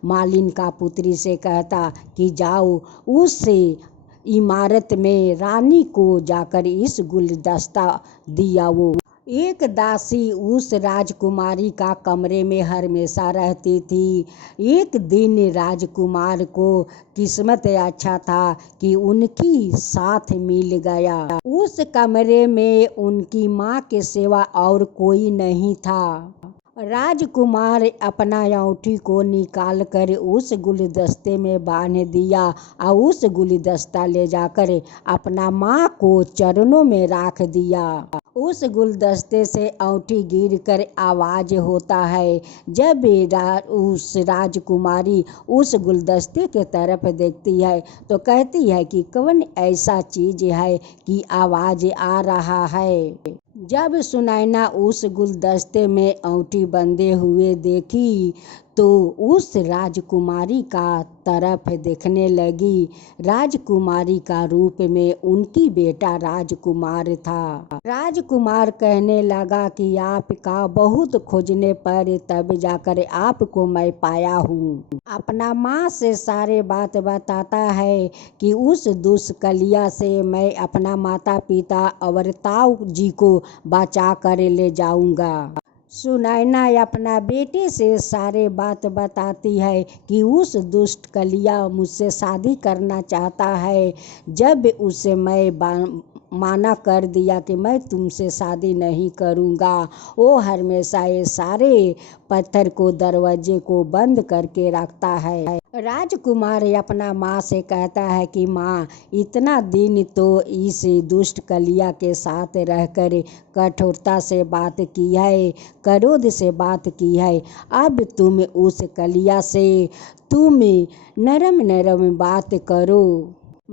मालिन का पुत्री से कहता कि जाओ उस इमारत में रानी को जाकर इस गुलदस्ता दिया। वो एक दासी उस राजकुमारी का कमरे में हमेशा रहती थी। एक दिन राजकुमार को किस्मत अच्छा था कि उनकी साथ मिल गया। उस कमरे में उनकी माँ के सिवा और कोई नहीं था। राजकुमार अपना अंगूठी को निकाल कर उस गुलदस्ते में बांध दिया और उस गुलदस्ता ले जाकर अपना माँ को चरणों में रख दिया। उस गुलदस्ते से अंगूठी गिरकर आवाज होता है। जब उस राजकुमारी उस गुलदस्ते के तरफ देखती है तो कहती है कि कौन ऐसा चीज है कि आवाज आ रहा है। जब सुनैना उस गुलदस्ते में अंगूठी बंधे हुए देखी तो उस राजकुमारी का तरफ देखने लगी। राजकुमारी का रूप में उनकी बेटा राजकुमार था। राजकुमार कहने लगा कि आपका बहुत खोजने पर तब जाकर आपको मैं पाया हूँ। अपना माँ से सारे बात बताता है कि उस दुष्कलिया से मैं अपना माता पिता और ताऊ जी को बचा कर ले जाऊंगा। सुनैना अपना बेटे से सारे बात बताती है कि उस दुष्ट कलिया मुझसे शादी करना चाहता है। जब उसे मैं माना कर दिया कि मैं तुमसे शादी नहीं करूँगा, वो हमेशा ये सारे पत्थर को दरवाजे को बंद करके रखता है। राजकुमार अपना माँ से कहता है कि माँ, इतना दिन तो इस दुष्ट कलिया के साथ रहकर कठोरता से बात की है, क्रोध से बात की है। अब तुम उस कलिया से तुम नरम नरम बात करो।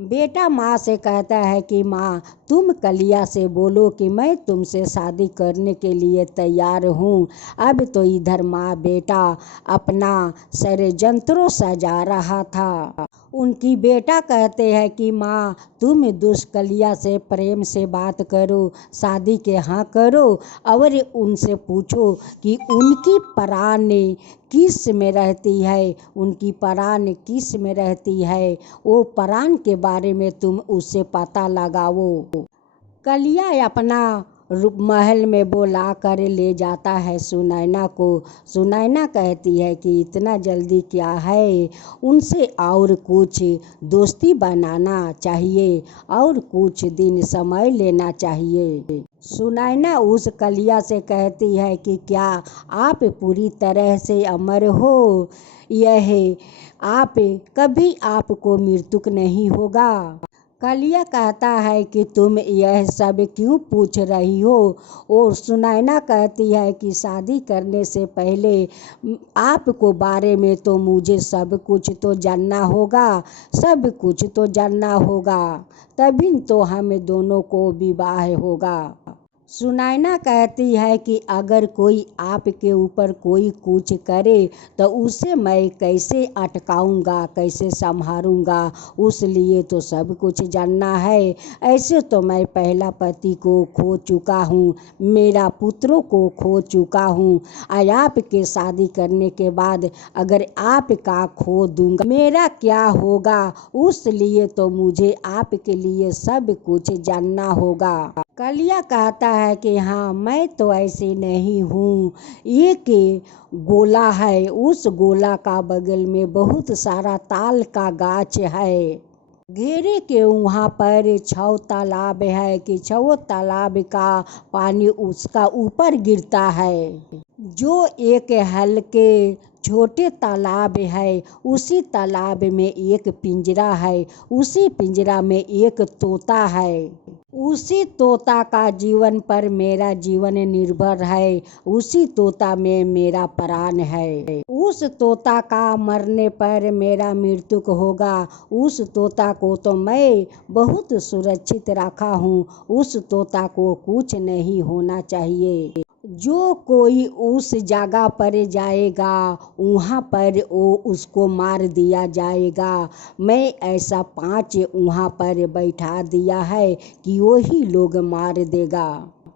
बेटा माँ से कहता है कि माँ, तुम कलिया से बोलो कि मैं तुमसे शादी करने के लिए तैयार हूँ। अब तो इधर माँ बेटा अपना षड्यंत्रों सजा रहा था। उनकी बेटा कहते हैं कि माँ, तुम दुष्कलिया से प्रेम से बात करो, शादी के हाँ करो और उनसे पूछो कि उनकी प्राण किस में रहती है, उनकी प्राण किस में रहती है, वो प्राण के बारे में तुम उससे पता लगाओ। कलिया अपना महल में बुला कर ले जाता है सुनैना को। सुनैना कहती है कि इतना जल्दी क्या है, उनसे और कुछ दोस्ती बनाना चाहिए और कुछ दिन समय लेना चाहिए। सुनैना उस कलिया से कहती है कि क्या आप पूरी तरह से अमर हो, यह आप कभी आपको मृत्यु नहीं होगा। कलिया कहता है कि तुम यह सब क्यों पूछ रही हो। और सुनैना कहती है कि शादी करने से पहले आपको बारे में तो मुझे सब कुछ तो जानना होगा, सब कुछ तो जानना होगा, तभी तो हम दोनों को विवाह होगा। सुनैना कहती है कि अगर कोई आपके ऊपर कोई कुछ करे तो उसे मैं कैसे अटकाऊंगा, कैसे संभालूंगा, उस लिए तो सब कुछ जानना है। ऐसे तो मैं पहला पति को खो चुका हूँ, मेरा पुत्रों को खो चुका हूँ, और आपके शादी करने के बाद अगर आपका खो दूंगा मेरा क्या होगा, उस लिए तो मुझे आपके लिए सब कुछ जानना होगा। कलिया कहता है कि हाँ, मैं तो ऐसी नहीं हूँ। एक गोला है, उस गोला का बगल में बहुत सारा ताल का गाछ है। घेरे के वहाँ पर 6 तालाब है कि 6 तालाब का पानी उसका ऊपर गिरता है। जो एक हल्के छोटे तालाब है, उसी तालाब में एक पिंजरा है, उसी पिंजरा में एक तोता है। उसी तोता का जीवन पर मेरा जीवन निर्भर है, उसी तोता में मेरा प्राण है। उस तोता का मरने पर मेरा मृत्यु होगा। उस तोता को तो मैं बहुत सुरक्षित रखा हूँ, उस तोता को कुछ नहीं होना चाहिए। जो कोई उस जगह पर जाएगा वहाँ पर वो उसको मार दिया जाएगा। मैं ऐसा 5 वहाँ पर बैठा दिया है कि वही लोग मार देगा।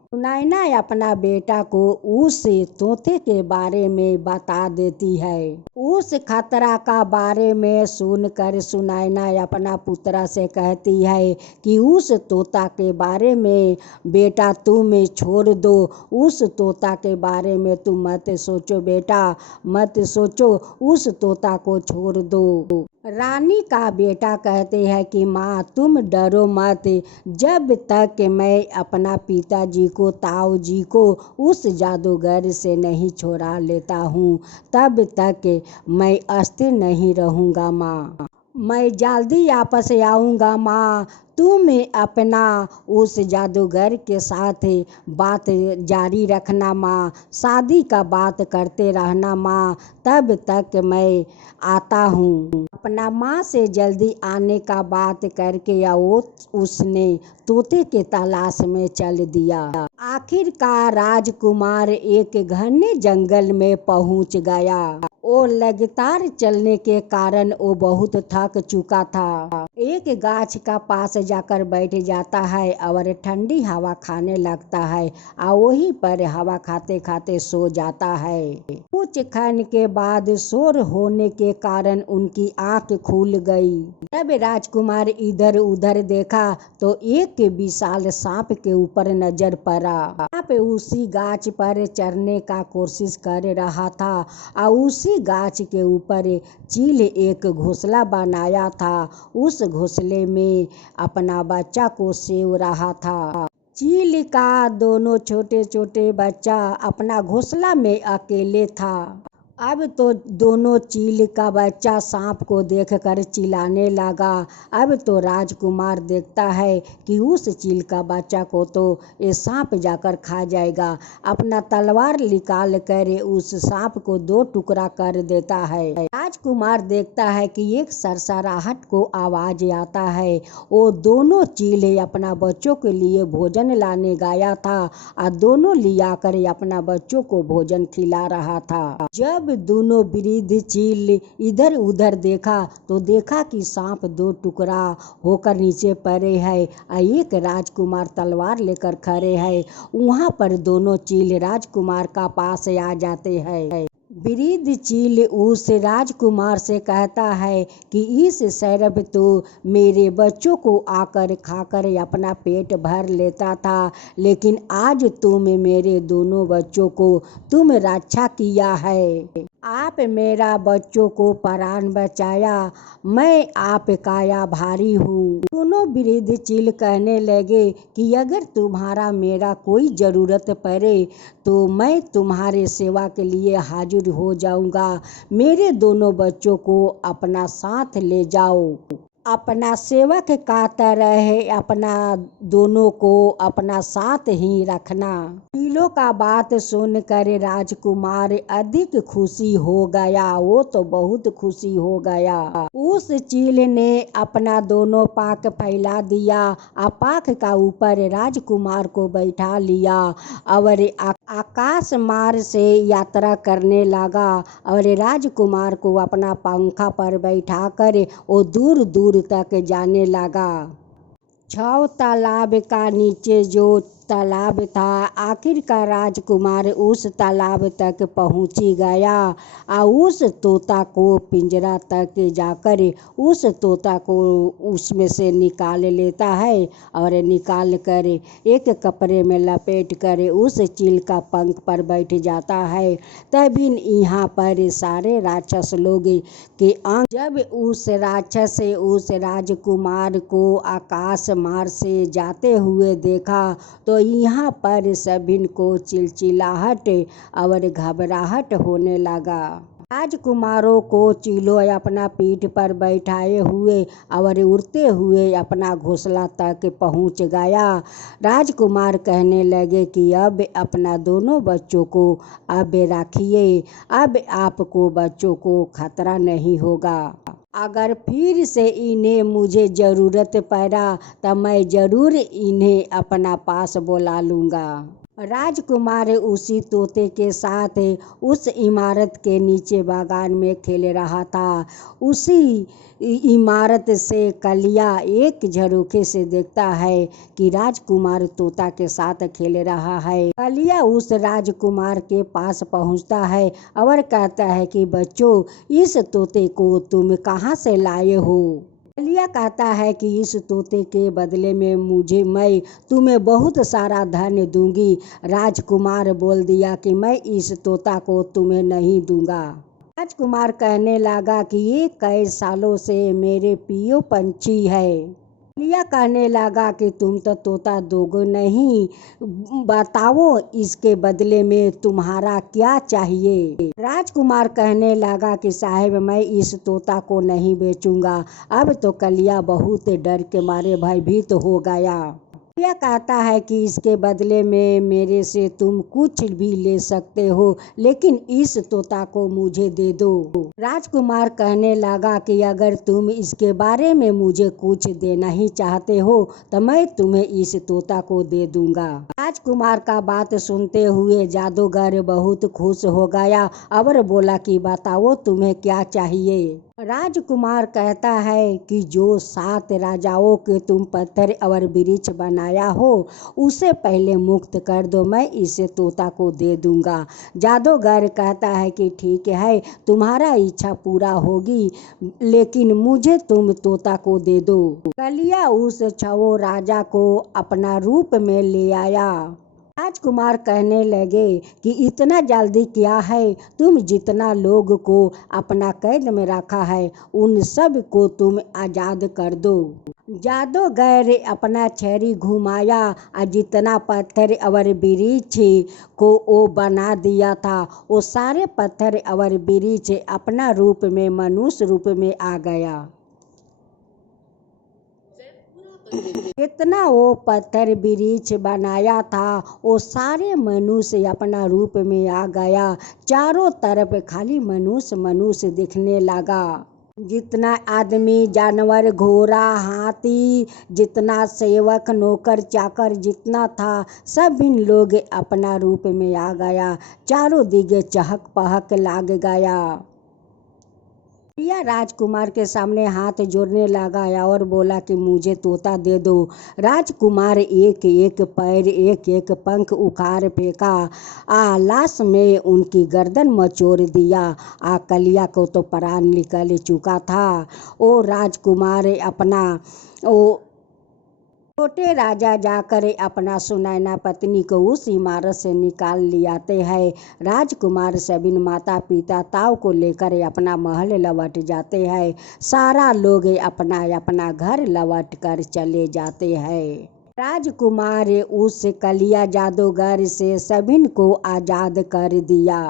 सुनैना अपना बेटा को उस तोते के बारे में बता देती है। उस खतरा का बारे में सुनकर सुनैना अपना पुत्रा से कहती है कि उस तोता के बारे में बेटा तुम छोड़ दो, उस तोता के बारे में तुम मत सोचो बेटा, मत सोचो, उस तोता को छोड़ दो। रानी का बेटा कहते हैं कि माँ तुम डरो मत, जब तक मैं अपना पिताजी को ताऊ जी को उस जादूगर से नहीं छुड़ा लेता हूँ तब तक मैं अस्थिर नहीं रहूँगा माँ। मैं जल्दी वापस आऊँगा माँ, तुम अपना उस जादूगर के साथ बात जारी रखना माँ, शादी का बात करते रहना माँ, तब तक मैं आता हूँ। अपना माँ से जल्दी आने का बात करके उसने तोते के तलाश में चल दिया। आखिरकार राजकुमार एक घने जंगल में पहुंच गया। वो लगातार चलने के कारण वो बहुत थक चुका था। एक गाछ का पास जाकर बैठ जाता है और ठंडी हवा खाने लगता है और वहीं पर हवा खाते खाते सो जाता है। कुछ क्षण के बाद शोर होने के कारण उनकी आंख खुल गई। जब राजकुमार इधर उधर देखा तो एक विशाल सांप के ऊपर नजर पड़ा। सांप उसी गाछ पर चढ़ने का कोशिश कर रहा था और उसी गाछ के ऊपर चील एक घोंसला बनाया था। उस घोंसले में अपना बच्चा को सेव रहा था। चील का दोनों छोटे छोटे बच्चा अपना घोंसला में अकेले था। अब तो दोनों चील का बच्चा सांप को देखकर चिल्लाने लगा। अब तो राजकुमार देखता है कि उस चील का बच्चा को तो ये सांप जाकर खा जाएगा। अपना तलवार निकाल कर उस सांप को 2 टुकड़ा कर देता है। राजकुमार देखता है कि एक सरसराहट को आवाज आता है। वो दोनों चील अपना बच्चों के लिए भोजन लाने गया था और दोनों लिया कर अपना बच्चों को भोजन खिला रहा था। जब दोनों वृद्ध चील इधर उधर देखा तो देखा कि सांप 2 टुकड़ा होकर नीचे पड़े है और एक राजकुमार तलवार लेकर खड़े है। वहाँ पर दोनों चील राजकुमार का पास आ जाते हैं। वृद्ध चील उस राजकुमार से कहता है कि इस शराब तो मेरे बच्चों को आकर खाकर अपना पेट भर लेता था, लेकिन आज तुम मेरे दोनों बच्चों को तुम रक्षा किया है। आप मेरा बच्चों को प्राण बचाया, मैं आपका आभारी हूँ। दोनों वृद्ध चील कहने लगे कि अगर तुम्हारा मेरा कोई ज़रूरत पड़े तो मैं तुम्हारे सेवा के लिए हाजिर हो जाऊंगा। मेरे दोनों बच्चों को अपना साथ ले जाओ। अपना सेवक का तरह अपना दोनों को अपना साथ ही रखना। चीलों का बात सुनकर राजकुमार अधिक खुशी हो गया। वो तो बहुत खुशी हो गया। उस चील ने अपना दोनों पाँख फैला दिया और पाँख का ऊपर राजकुमार को बैठा लिया और आकाश मार्ग से यात्रा करने लगा और राजकुमार को अपना पंखा पर बैठाकर वो दूर दूर तक जाने लगा। 6 तालाब का नीचे जो तालाब था, आखिरकार राजकुमार उस तालाब तक पहुंची गया और उस तोता को पिंजरा तक जाकर उस तोता को उसमें से निकाल लेता है और निकाल कर एक कपड़े में लपेट कर उस चील का पंख पर बैठ जाता है। तभी यहाँ पर सारे राक्षस लोग के अंग जब उस राक्षस से उस राजकुमार को आकाश मार्ग से जाते हुए देखा तो यहाँ पर सभी को चिलचिलाहट और घबराहट होने लगा। राजकुमारों को चीलों अपना पीठ पर बैठाए हुए और उड़ते हुए अपना घोंसला तक पहुँच गया। राजकुमार कहने लगे कि अब अपना दोनों बच्चों को अब रखिए, अब आपको बच्चों को खतरा नहीं होगा। अगर फिर से इन्हें मुझे ज़रूरत पड़ा तो मैं ज़रूर इन्हें अपना पास बुला लूँगा। राजकुमार उसी तोते के साथ उस इमारत के नीचे बागान में खेल रहा था। उसी इमारत से कलिया एक झरोखे से देखता है कि राजकुमार तोता के साथ खेल रहा है। कलिया उस राजकुमार के पास पहुंचता है और कहता है कि बच्चों, इस तोते को तुम कहाँ से लाए हो? कलिया कहता है कि इस तोते के बदले में मैं तुम्हें बहुत सारा धन दूंगी। राजकुमार बोल दिया कि मैं इस तोता को तुम्हें नहीं दूंगा। राजकुमार कहने लगा कि ये कई सालों से मेरे प्रिय पंछी है। कलिया कहने लगा कि तुम तो तोता दोगे नहीं, बताओ इसके बदले में तुम्हारा क्या चाहिए? राजकुमार कहने लगा कि साहब, मैं इस तोता को नहीं बेचूंगा। अब तो कलिया बहुत डर के मारे भयभीत हो गया। कलिया कहता है कि इसके बदले में मेरे से तुम कुछ भी ले सकते हो, लेकिन इस तोता को मुझे दे दो। राजकुमार कहने लगा कि अगर तुम इसके बारे में मुझे कुछ देना ही चाहते हो तो मैं तुम्हें इस तोता को दे दूंगा। राजकुमार का बात सुनते हुए जादूगर बहुत खुश हो गया और बोला कि बताओ तुम्हें क्या चाहिए? राजकुमार कहता है कि जो 7 राजाओं के तुम पत्थर और वृक्ष बनाया हो उसे पहले मुक्त कर दो, मैं इसे तोता को दे दूंगा। जादूगर कहता है कि ठीक है, तुम्हारा इच्छा पूरा होगी, लेकिन मुझे तुम तोता को दे दो। कलिया उस 6 राजा को अपना रूप में ले आया। राजकुमार कहने लगे कि इतना जल्दी क्या है, तुम जितना लोग को अपना कैद में रखा है उन सब को तुम आजाद कर दो। जादूगर अपना छड़ी घुमाया और जितना पत्थर और वृक्ष को वो बना दिया था वो सारे पत्थर और वृक्ष अपना रूप में मनुष्य रूप में आ गया। जितना वो पत्थर वृक्ष बनाया था वो सारे मनुष्य अपना रूप में आ गया। चारों तरफ खाली मनुष्य मनुष्य दिखने लगा। जितना आदमी, जानवर, घोड़ा, हाथी, जितना सेवक, नौकर, चाकर जितना था सब इन लोग अपना रूप में आ गया। चारों दिगे चहक पहक लाग गया। कलिया राजकुमार के सामने हाथ जोड़ने लगा और बोला कि मुझे तोता दे दो। राजकुमार एक एक पैर, एक एक पंख उखाड़ फेंका। लाश में उनकी गर्दन मचोड़ दिया। कलिया को तो प्राण निकल चुका था। वो राजकुमार अपना वो छोटे राजा जाकर अपना सुनैना पत्नी को उस इमारत से निकाल लियाते हैं। राजकुमार सभी माता पिता ताऊ को लेकर अपना महल लौट जाते हैं। सारा लोग अपना अपना घर लौट कर चले जाते हैं। राजकुमार उस कलिया जादूगर से सभी को आजाद कर दिया।